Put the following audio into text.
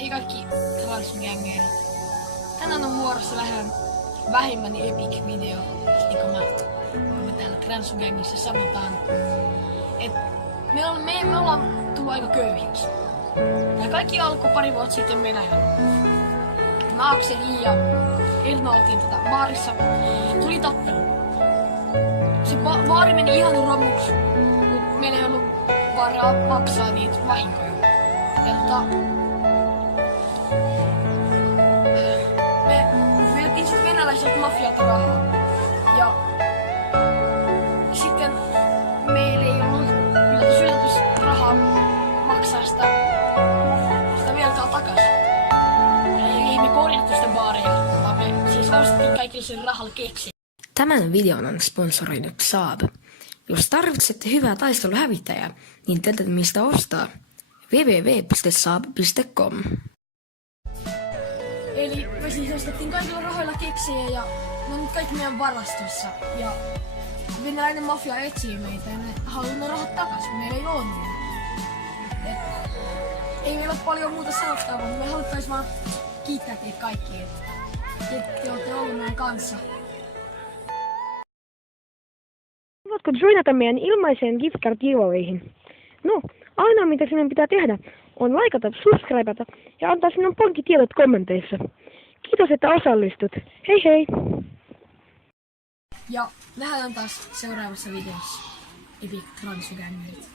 Hei kaikki transgängerit. Tänään on vuorossa vähän vähemmän epic video, niin kuin me täällä transgängissä sanotaan. Et me ollaan tullut aika köyhiksi. Ja kaikki alkoi pari vuotta sitten Venäjällä. Mä, Akseli ja Erno oltiin baarissa. Tuli tappelu. Se baari meni ihan romuksi, mutta meillä ei ollut varaa maksaa niitä vahinkoja. Ja me otettiin sit venäläiseltä mafialta rahaa. Ja sitten meillä ei ollut yllätys rahaa maksaa sitä velkaa takas. Ei me korjattu sitä baaria, vaan me siis ostettiin kaikille sen rahalla keksi. Tämän videon on sponsoroinut Saab. Jos tarvitsette hyvää taisteluhävittäjää, niin tiedätte mistä ostaa. www.saab.com. Eli me siis ostettiin kaikilla rahoilla keksiä ja ne on nyt kaikki meidän varastossa. Ja venäläinen mafia etsii meitä ja ne haluaa ne rahat takaisin, meillä ei ole niin. Ei meillä ole paljon muuta sanottavaa, mutta me haluttais vaan kiittää teitä kaikkia, että te olette olleet meidän kanssa. Haluatko joinata meidän ilmaiseen giftcard giveawayhin? No, ainoa mitä sinun pitää tehdä on likeata, subscribeata ja antaa sinun pankkitiedot kommenteissa. Kiitos, että osallistut. Hei hei! Ja nähdään taas seuraavassa videossa. Epic Transgängerit.